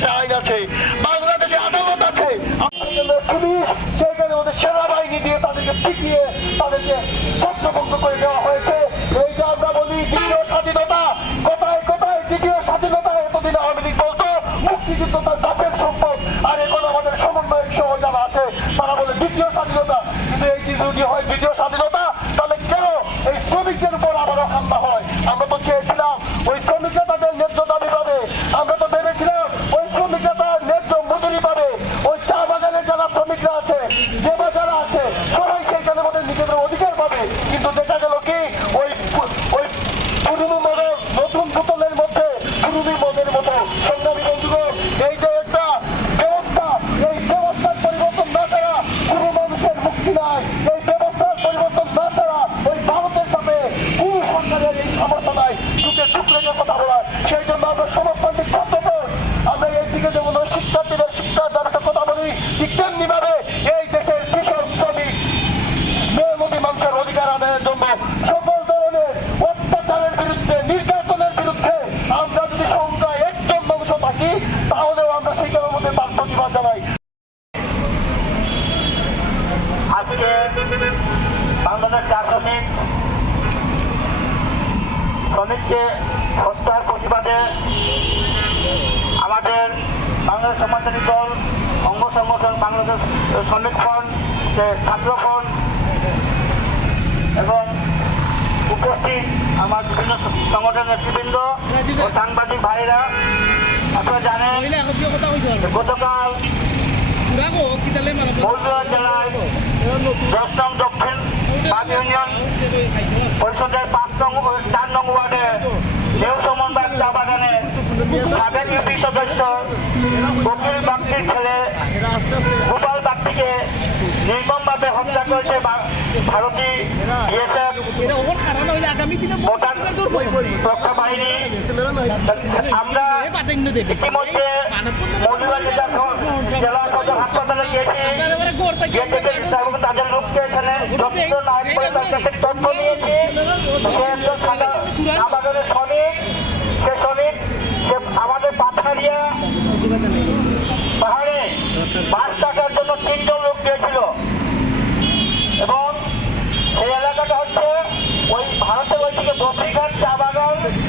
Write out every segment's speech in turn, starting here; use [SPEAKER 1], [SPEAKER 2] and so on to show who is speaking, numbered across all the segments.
[SPEAKER 1] বাংলাদেশে আইন আছে, বাংলাদেশে আদালত আছে। আর আমাদের যারা আছে, তারা বলে দ্বিতীয় স্বাধীনতা। কিন্তু এই হয় দ্বিতীয় স্বাধীনতা, তাহলে কেন এই শ্রমিকদের উপর হয়? আমরা তো চেয়েছিলাম ওই তার জানাই আজকে বাংলাদেশ চা শ্রমিক শ্রমিককে হত্যার প্রতিবাদে আমাদের বাংলাদেশ সমাজতান্ত্রিক দল, অঙ্গ সংগঠন, বাংলাদেশ শ্রমিক ফ্রন্ট ছাত্র ফ্রন্ট এবং উপস্থিত আমার বিভিন্ন সংগঠনের নেতৃবৃন্দ ও সাংবাদিক ভাইরা আপনারা জানেন গতকাল মৌলভীবাজার জেলায় দশ নং দক্ষিণ বাগ ইউনিয়ন পরিষদের পাঁচ নং চার নং ওয়ার্ডে নিউ সমন্বয় চা বাগানে সাবেক ইউপি সদস্য বকির বাগচির ছেলে গোপাল বাগচিকে নির্মমভাবে হত্যা করেছে ভারতীয়
[SPEAKER 2] আগামী দিনে
[SPEAKER 1] ভোটার বাহিনী আমরা ইতিমধ্যে জেলা সদর- হাসপাতালে গিয়েছি। গিয়ে দেখেছি এবং তাদের লোককে এখানে যথেষ্ট নায়ক করে তার কাছে তথ্য নিয়েছি সে একজন সাদা- আমাদের শ্রমিক সে শ্রমিক আমাদের পাথারিয়া পাহাড়ে বাস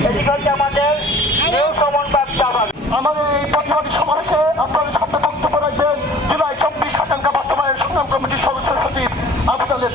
[SPEAKER 1] এদিকে হচ্ছে আমাদের নিউ সমনবাগ চা আমাদের এই প্রতিবাদী সমাবেশে আপনাদের সাথে বক্তব্য রাখবেন। জুলাই চব্বিশ শতাংশ বাস্তবায়ন সংগ্রাম কমিটির সদস্য সচিব আবু তালেব।